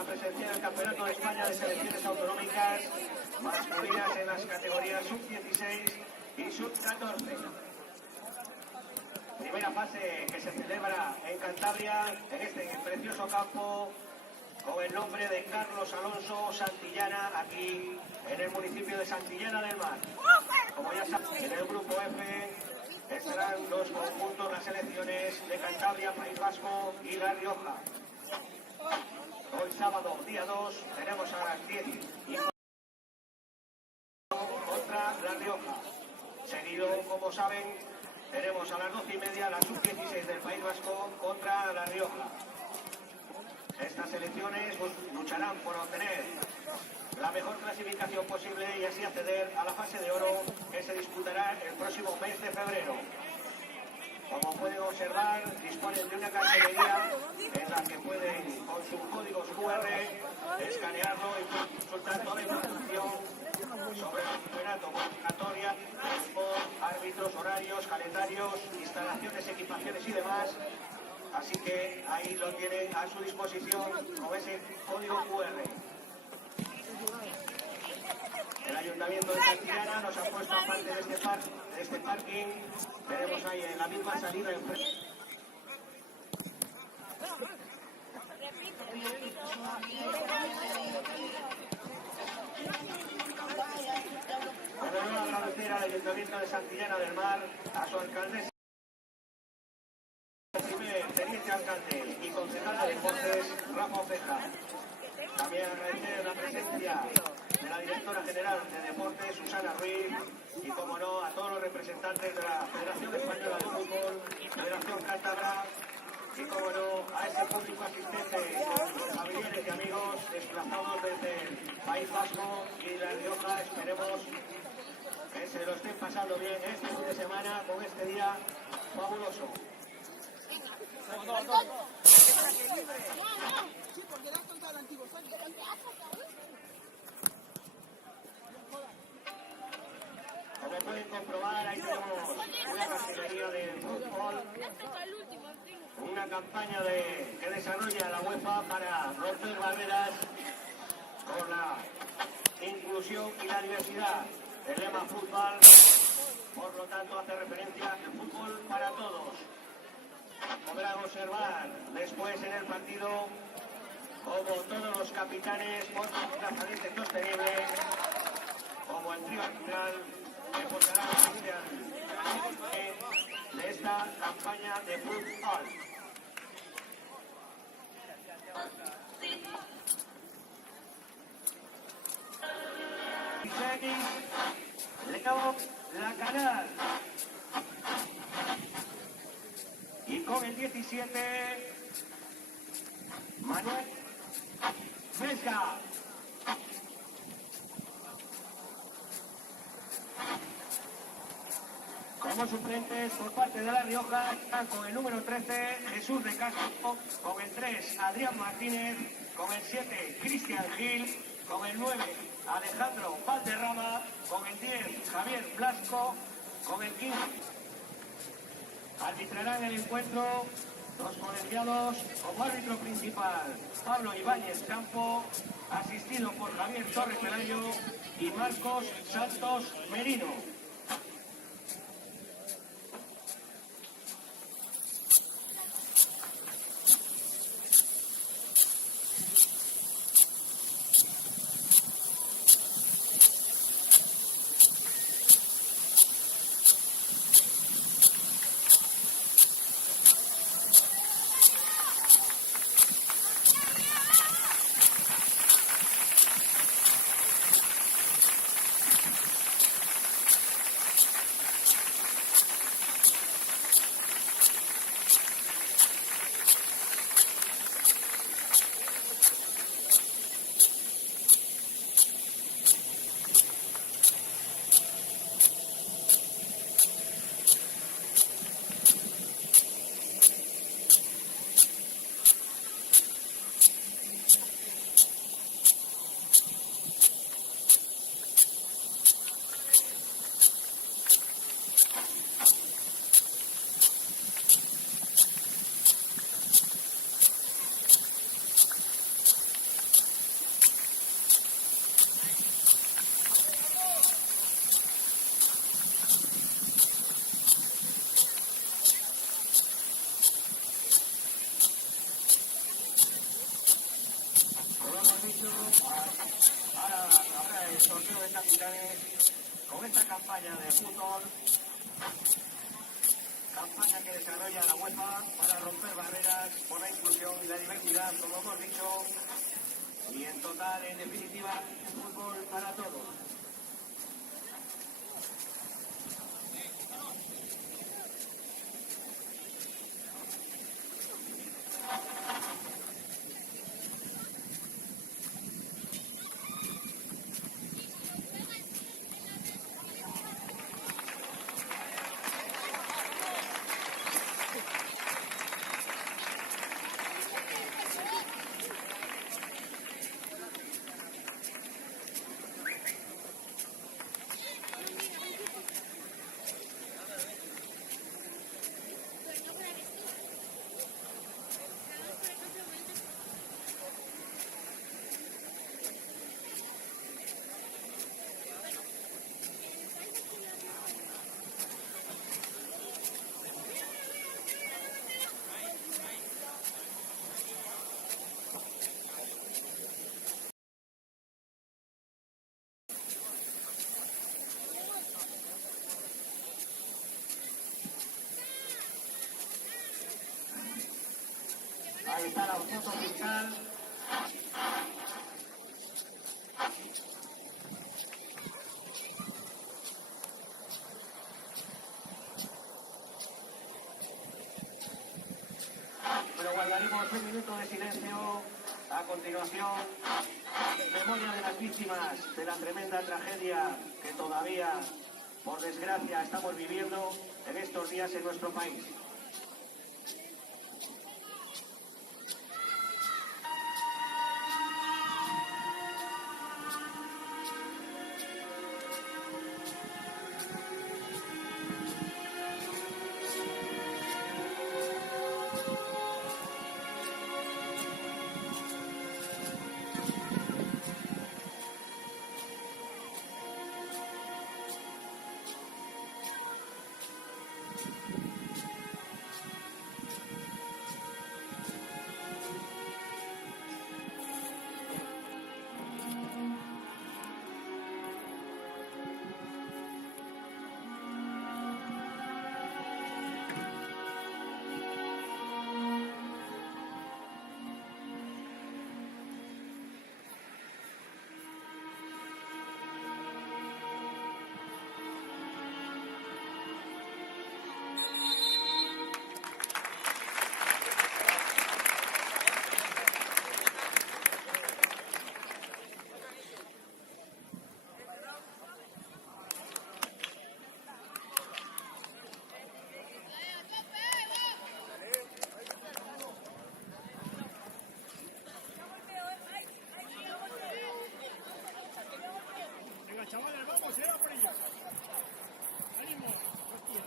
a presenciar el Campeonato de España de Selecciones Autonómicas masculinas en las categorías sub-16 y sub-14. Primera fase que se celebra en Cantabria, en este precioso campo, con el nombre de Carlos Alonso Santillana, aquí en el municipio de Santillana del Mar. Como ya saben, en el grupo F estarán los conjuntos, las selecciones de Cantabria, País Vasco y La Rioja. Hoy sábado, día 2, tenemos a las 10 y contra La Rioja. Seguido, como saben, tenemos a las 12:30 la sub-16 del País Vasco contra La Rioja. Estas selecciones lucharán por obtener la mejor clasificación posible y así acceder a la fase de oro que se disputará el próximo mes de febrero. Como pueden observar, disponen de una cartelería en la que pueden, con sus códigos QR, escanearlo y consultar toda la información sobre el campeonato, convocatoria, árbitros, horarios, calendarios, instalaciones, equipaciones y demás. Así que ahí lo tienen a su disposición con ese código QR. El Ayuntamiento de Santillana nos ha puesto aparte de este parking. Tenemos ahí en la misma salida enfrente. Debemos agradecer al Ayuntamiento de Santillana del Mar, a su alcaldesa, teniente alcalde y concejal de deportes, Rafa Oceja. También agradecer la presencia de la directora general de deportes, Susana Ruiz, y como no, a todos los representantes de la Federación Española de Fútbol, Federación Cántabra, y como no, a ese público asistente, familiares y amigos desplazados desde el País Vasco y La Rioja. Esperemos que se lo estén pasando bien este fin de semana con este día fabuloso. Como pueden comprobar, ahí tenemos una categoría de fútbol, una campaña que desarrolla la UEFA para romper barreras con la inclusión y la diversidad. El lema fútbol, por lo tanto, hace referencia al fútbol para todos. Podrán observar después en el partido como todos los capitanes por desplazamiento sostenible, como el trío arbitral que portará la de esta campaña de fútbol. Leo La Canal. Y con el 17, Manuel Fresca. Como suplentes por parte de La Rioja están con el número 13, Jesús de Castro, con el 3, Adrián Martínez, con el 7, Cristian Gil, con el 9, Alejandro Valderrama, con el 10, Javier Blasco, con el 15. Arbitrarán el encuentro los colegiados como árbitro principal Pablo Ibáñez Campo, asistido por Javier Torres Pelayo y Marcos Santos Merino. campaña de fútbol, campaña que desarrolla la UEFA para romper barreras por la inclusión y la diversidad, como hemos dicho, y en total, en definitiva, fútbol para todos. Ahí está la foto fiscal. Pero guardaremos un minuto de silencio a continuación, en memoria de las víctimas de la tremenda tragedia que todavía, por desgracia, estamos viviendo en estos días en nuestro país. Chavales, vamos, se va por ella. ¡Ánimo! ¡Hostia!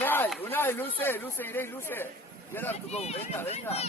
Unai, luce, iréis, luce. Gerard, tú como, venga.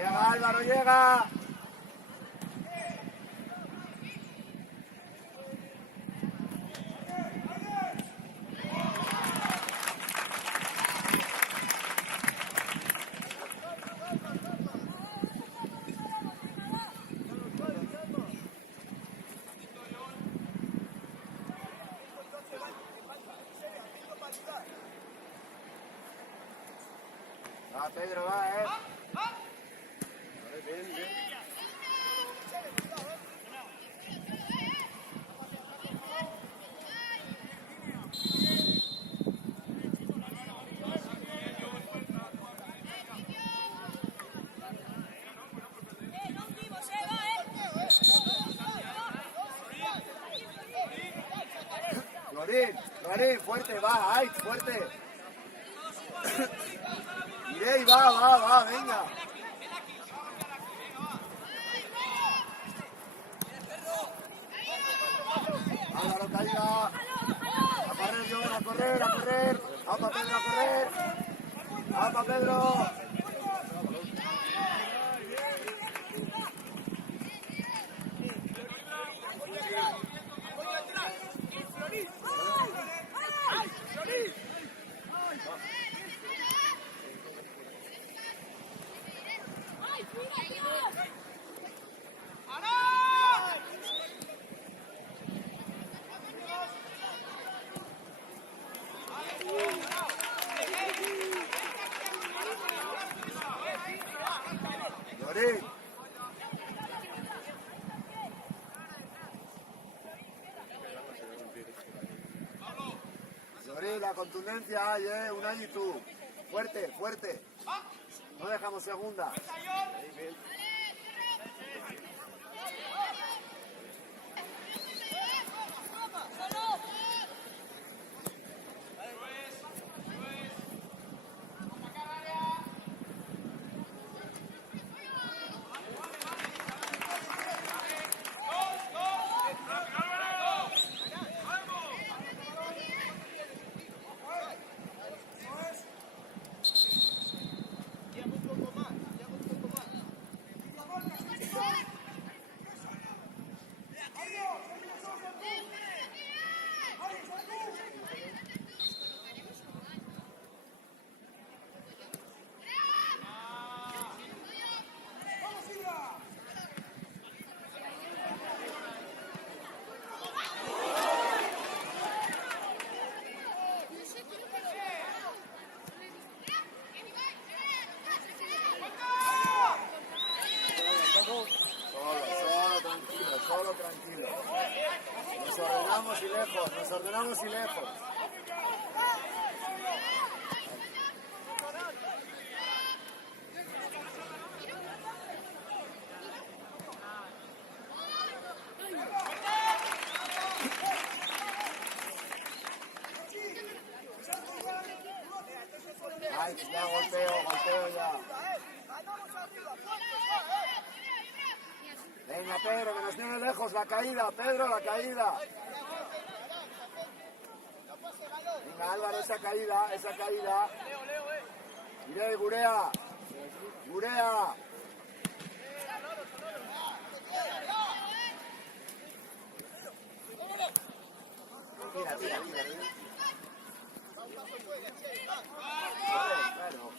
Llega Álvaro, llega. Va, Pedro, va, Bien. Florín, fuerte, va, ay, fuerte. Irei, va, venga. Álvaro, caída. A correr. Apa, Pedro, a correr. Apa, Pedro. Llorí, la contundencia hay, Unai y tú. Fuerte. No dejamos segunda. Solo tranquilo. Nos ordenamos y lejos. Ay, ya golpeo ya. Venga, Pedro, que nos tiene lejos la caída, Pedro, la caída. Venga, Álvaro, esa caída, esa caída. Iré, Gurea. Gurea. Tira, tira, tira. Claro.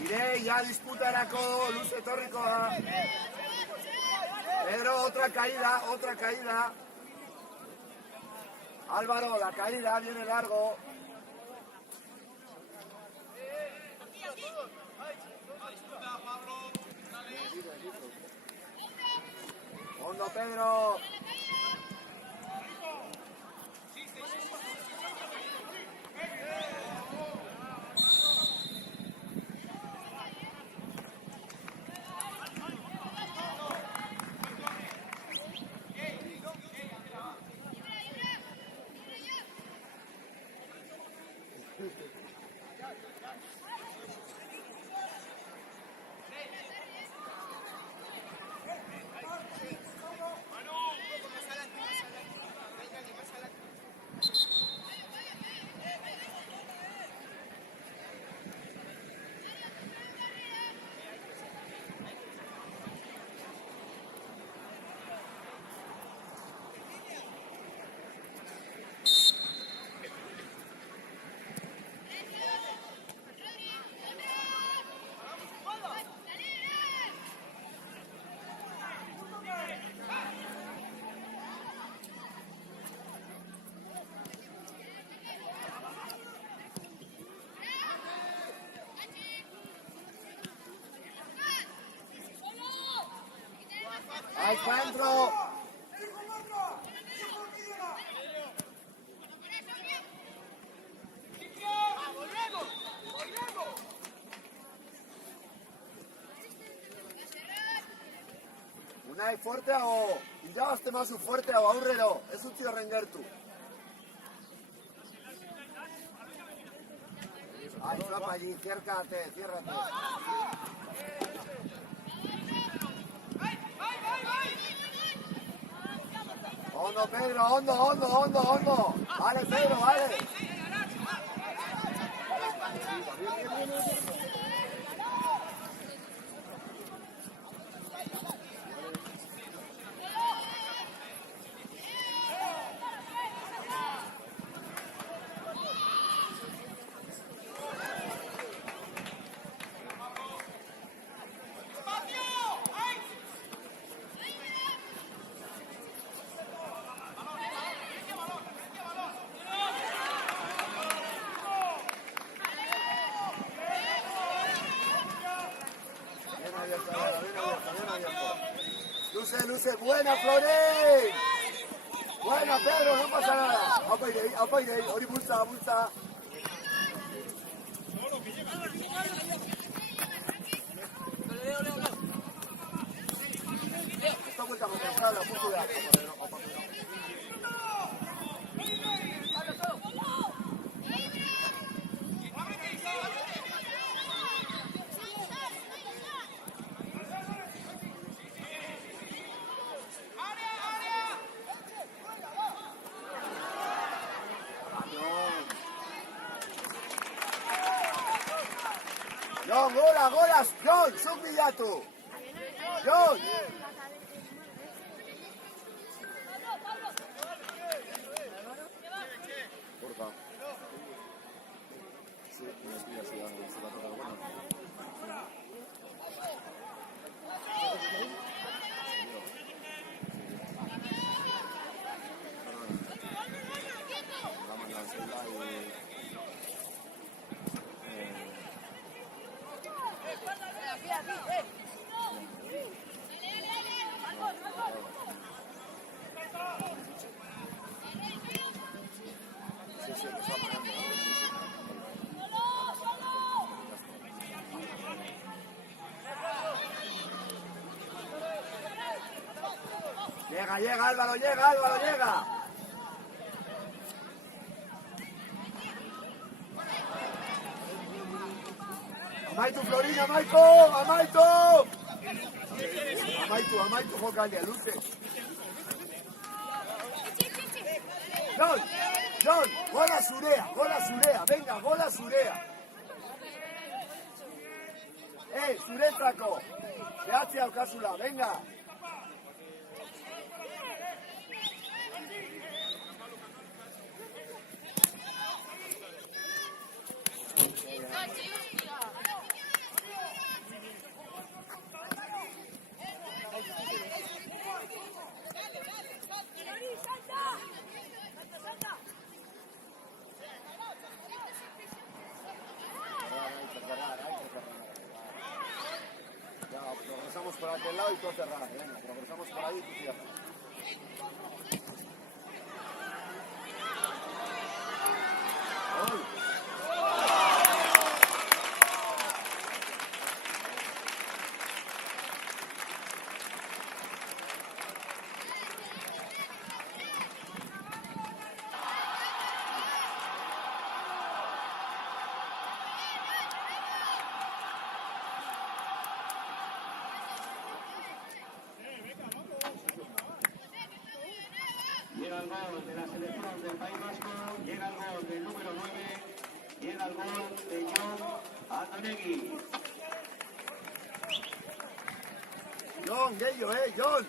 Iré, ya disputarako luze etorrikoa. Pedro, otra caída, otra caída. Álvaro, la caída, viene largo. Hondo, Pedro. ¡Al centro! Unai, fuerteago! Irabazte mazu fuerteago, aurrero! Ez utzi horren gertu. Ay, flapa allí, ciércate, ciérrate. Hondo, Pedro, hondo, hondo, hondo, hondo. Vale, Pedro, vale. Luce, luce, buena Florín. Buena Pedro, no pasa nada. Apa irei, hori bultza, bultza. Esta vuelta con la punto de arco. Jon, gola, golas, Jon, zuk bilatu. Jon. Porfa. Sí, me estoy así, se va a tocar bueno. Vamos a la celda y... Llega, llega, Álvaro, llega, Álvaro, llega. Amaitu, Florina, amaitu! Amaitu, jokalia, luze. John, gola zurea, venga, gola zurea. Zuretzako, behatzi aukazula, venga. Progresamos por aquel lado y tú cerrar, venga, progresamos por ahí y tú cierras. Llega el gol de la selección del País Vasco, llega el gol del número 9, llega el gol de Jon Andonegui. Jon, Gello, Jon.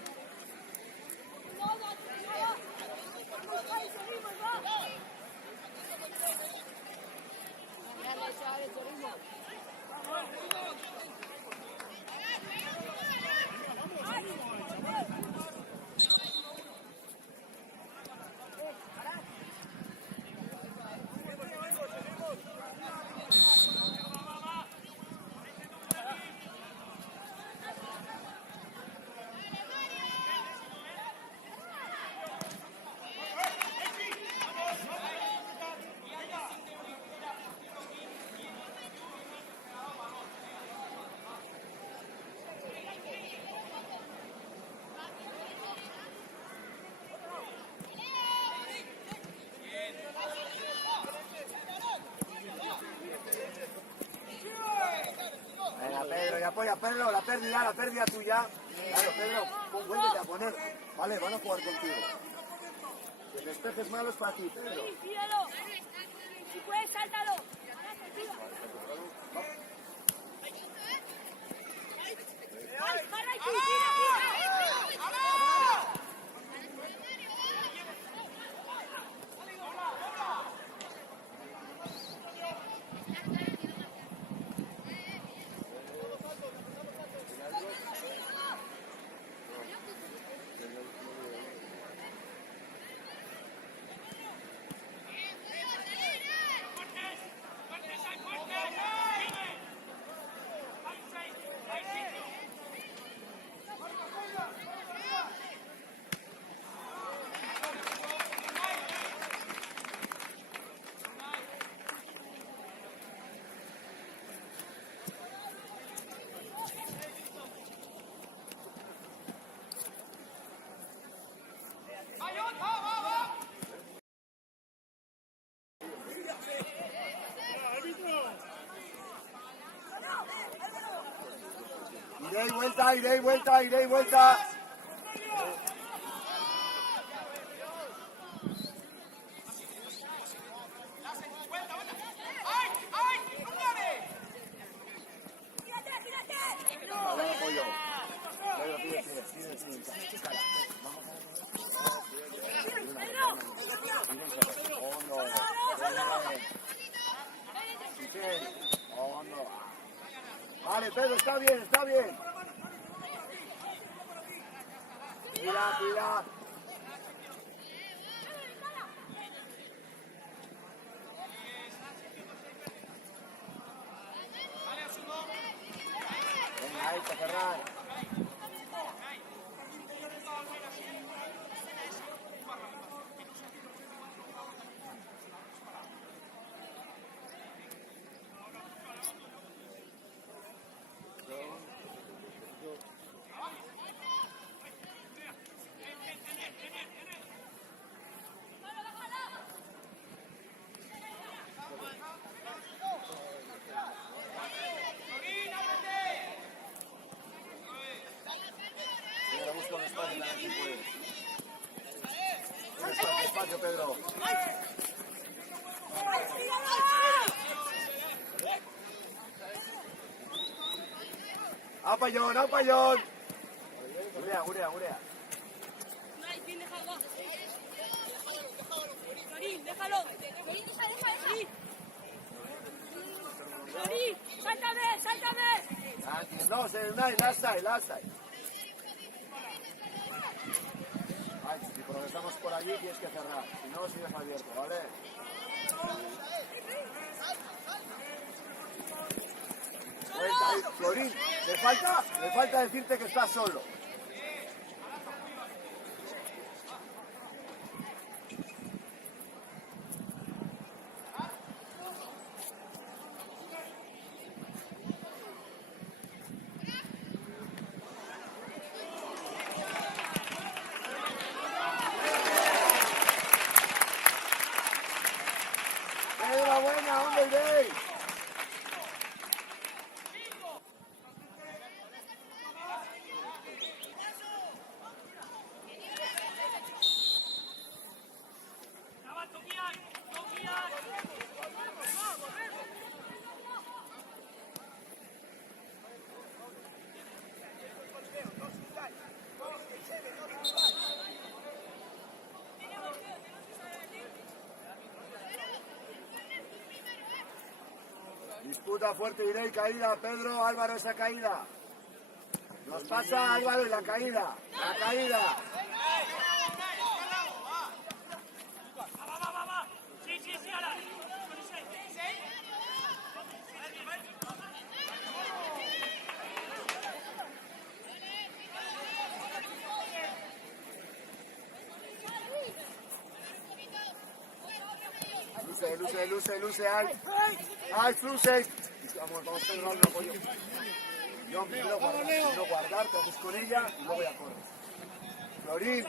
Apoya, Pedro, la pérdida tuya. Claro, Pedro, vuélvete a poner. Vale, van a jugar contigo. Que el despeje es malo es para ti, Pedro. Sí, tíralo. Si puedes, sáltalo. Ida y vuelta. Vale, Pedro, está bien. Tira. Venga, ahí, Ferran. Apayón, apayón. Gurea, gurea, gurea. Bien, déjalo. Florín, déjalo. Florín, déjalo. Florín, sáltame, sáltame. No, last side, last side. Ay, si progresamos por allí tienes que cerrar, si no sigues abierto, ¿vale? Vuelta ahí, Florín, le falta decirte que estás solo. Enhorabuena, ¿dónde iréis? Disputa fuerte, Irey, caída, Pedro, Álvaro, esa caída. Nos pasa Álvaro y la caída. La caída. Luce, ay, luce. Vamos a cerrar un apoyo. Yo primero guardar, te haces con ella y luego ya corres. Florín,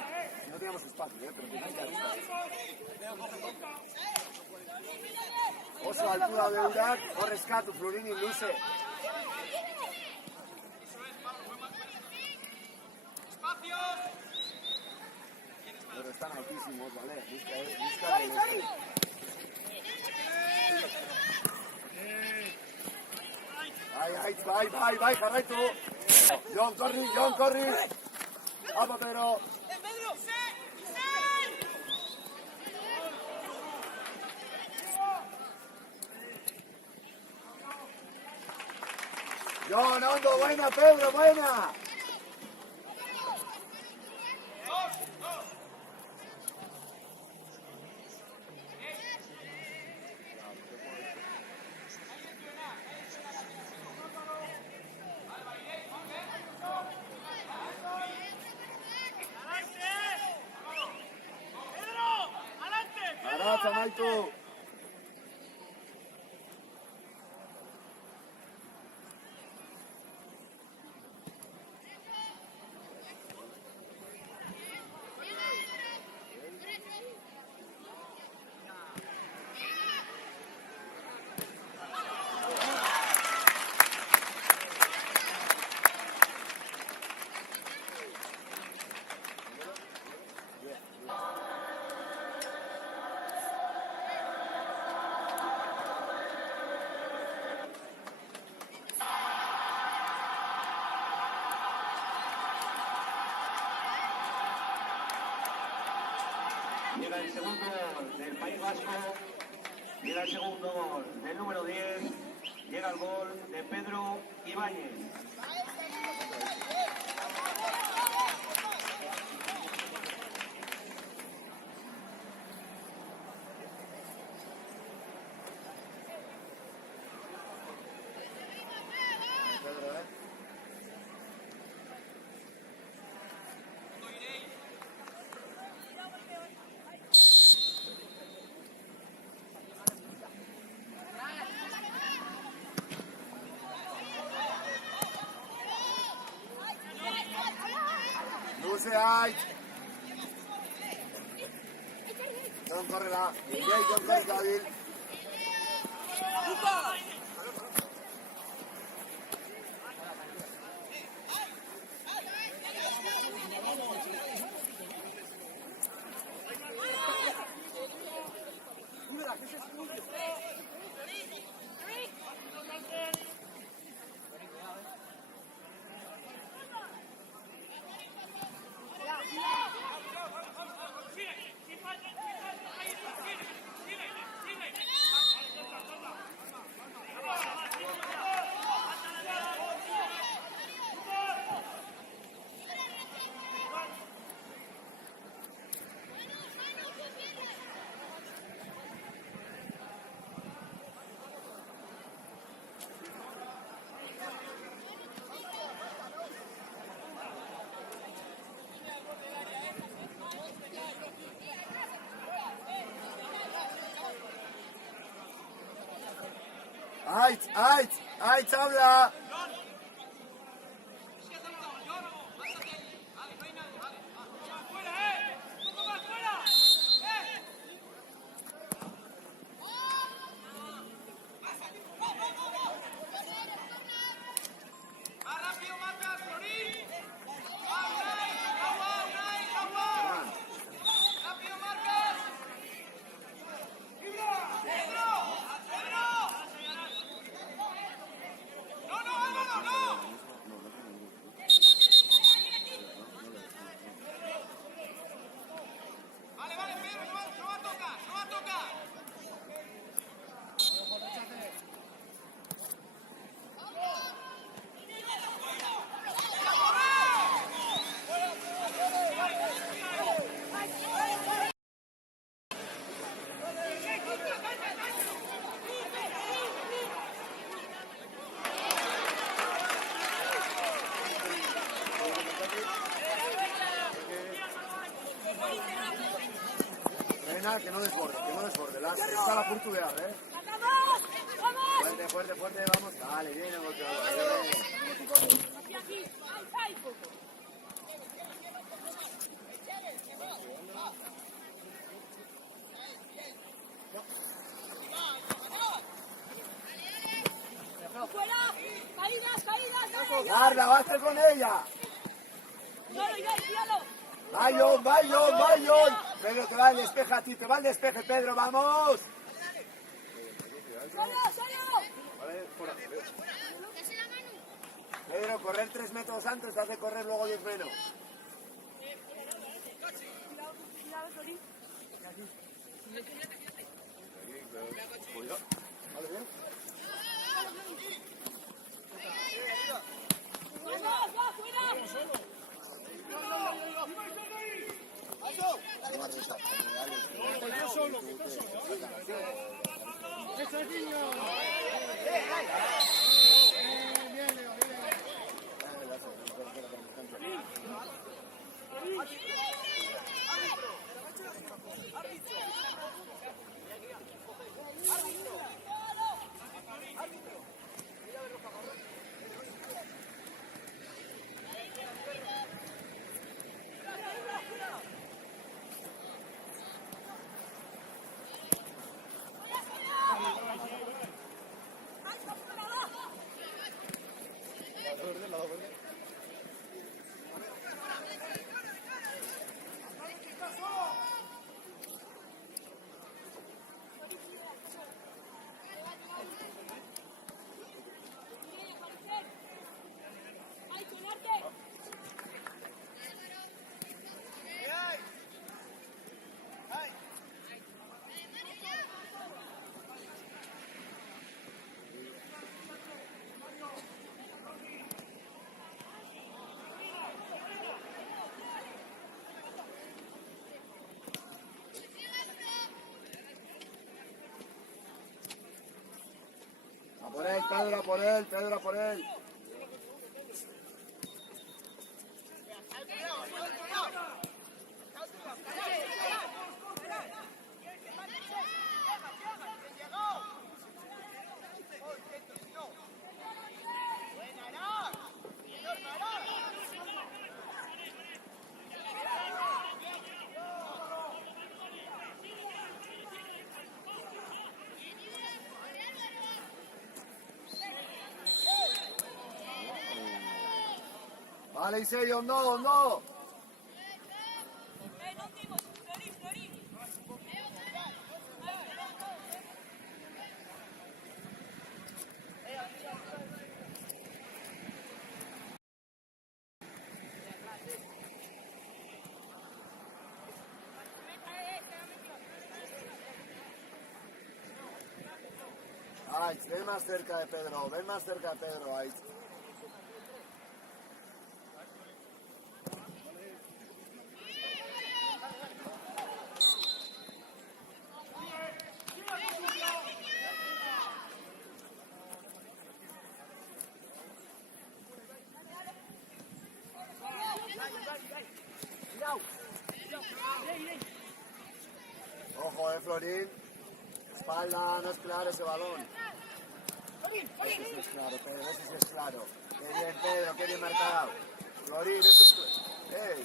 no teníamos espacio, pero tenías que avisar. Oso, altura de Urak, o rescato, Florín y luce. Pero están altísimos, ¿vale? Busca de Vai, jarraito. John corri. Apa, Pedro. John, Hondo, buena, Pedro, buena. Maito. Llega el segundo gol del País Vasco, llega el segundo gol del número 10, llega el gol de Pedro Ibáñez. Ay. John, córrela. John, corre, David. ¡Ay, habla! Que no desborde, está a la portuguesa, ¡Vamos! ¡Vamos! Fuerte, vamos. Dale, bien el golpeador. Aquí, ahí. ¡Fuera! ¡Caídas! ¡Darla, basta con ella! ¡Tíralo! ¡Vaya! Pedro, te va el despeje a ti, Pedro, vamos. ¡Solo! Pedro, correr 3 metros antes te hace correr luego 10 menos. Cuidado, Tori. Cuidado. Vale, bien. ¡Va, fuera! Pedro, por él. Vale, Isello, no. Ay, ven más cerca de Pedro, ay. Ojo, Florín. Espalda, no es claro ese balón. Ese es claro, Pedro, ese sí es claro. Qué bien, Pedro, qué bien marcado. Florín, esto es claro. ¡Ey!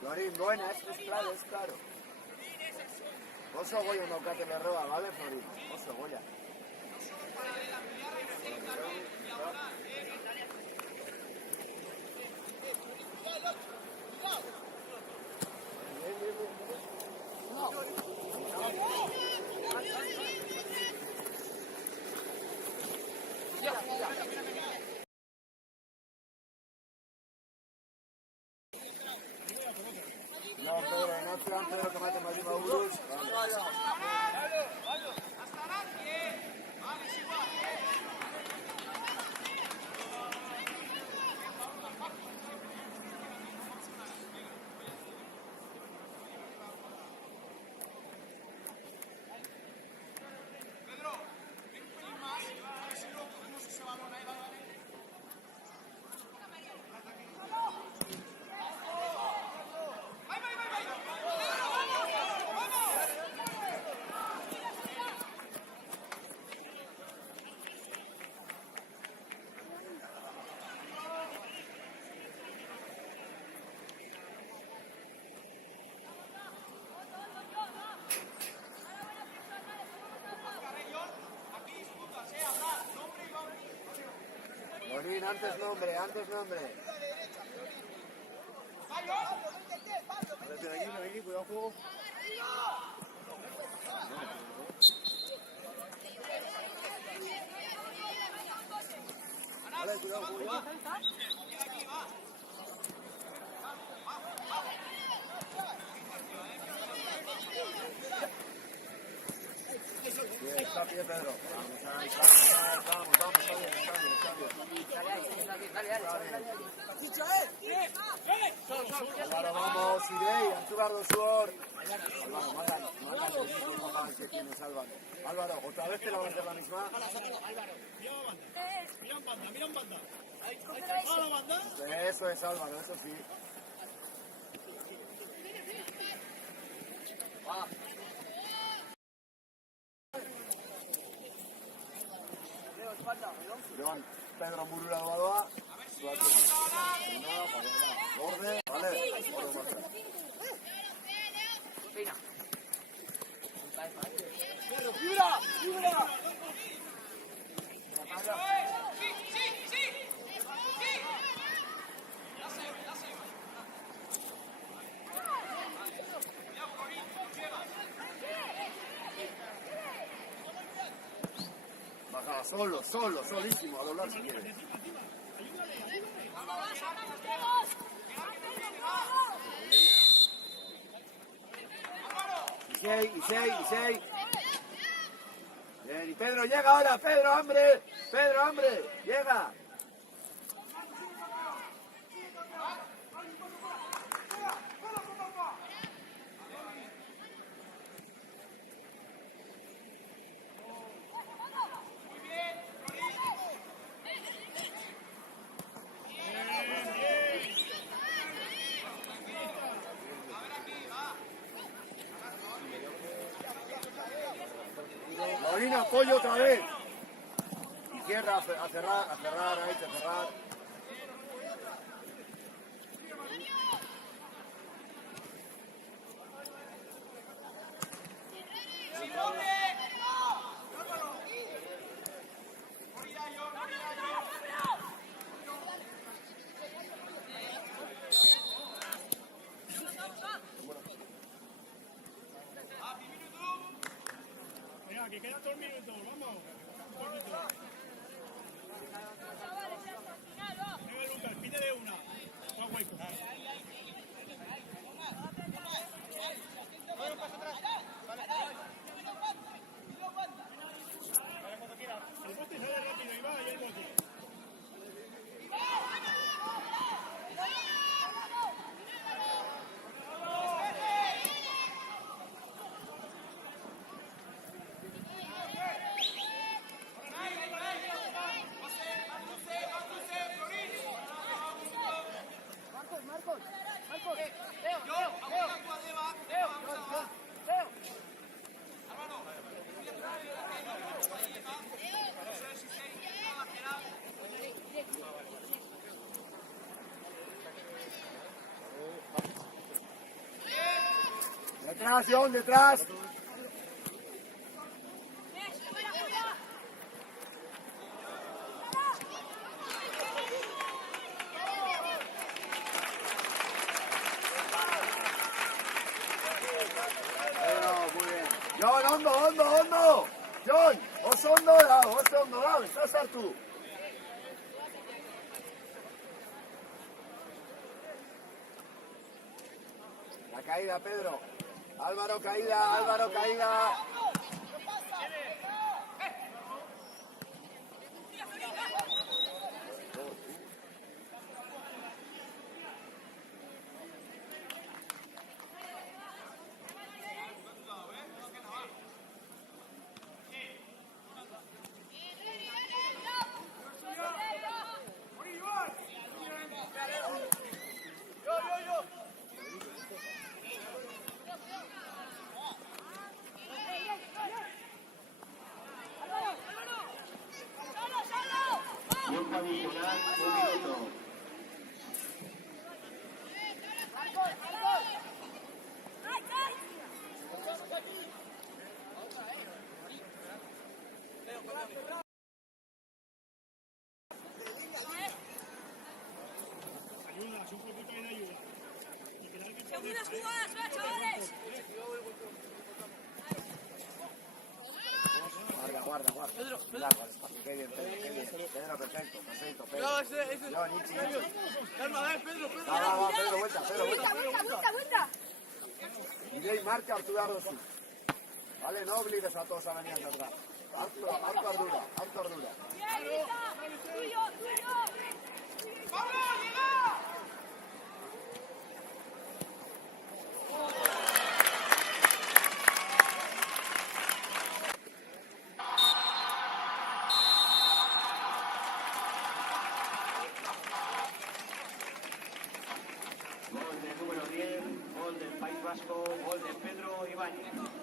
Florín, buena, esto es claro. Oso Goya no cate le roba, ¿vale, Florín? Oso Goya. No, Pedro, no esperan Pedro que mate más de Maurus. Florín, antes nombre. Ven aquí, cuidado juego. Vale, cuidado juego. Bien, está bien, Pedro. Vamos, Álvaro, vamos, Irei, Antubardo Suor. Álvaro, mándale el mismo que tienes, Álvaro. Álvaro, ¿otra vez te la vas a hacer la misma? Mira en banda. ¿A la banda? Eso es, Álvaro, eso sí. Joan, Pedro Murula Baloa. Borde, vale. ¡Fibra! Baja, solísimo, a doblar si quieres. Y seis. Bien, y Pedro llega ahora, Pedro, hambre, llega. Florín, apoyo otra vez. Izquierda, a cerrar, ahí, a cerrar. Mira, que queda todo el minuto, vamos. Venga, Lucas, pídele una. Vamos, hijo. El bote sale rápido, y va, y el bote. Marcos. Detrás, John, detrás. Muy bien. John, hondo. John, oso hondo, dale, estás Artu. La caída, Pedro. Álvaro, caída. Tiempo adicional, 1 minuto. Ayuda, es un poquito de ayuda. Segundas jugadas, va, chavales. Guarda. Pedro. Qué bien. Pedro, perfecto. Pedro. John, Ichi. Calma, Pedro. Va, Pedro, vuelta. Vuelta. Y marca Arturo Ardosu. Vale, no obligues a todos a venir de atrás. Harto Ardura. Bien, Lisa. Tuyo. Gol del número 10, gol del País Vasco, gol de Pedro Ibáñez.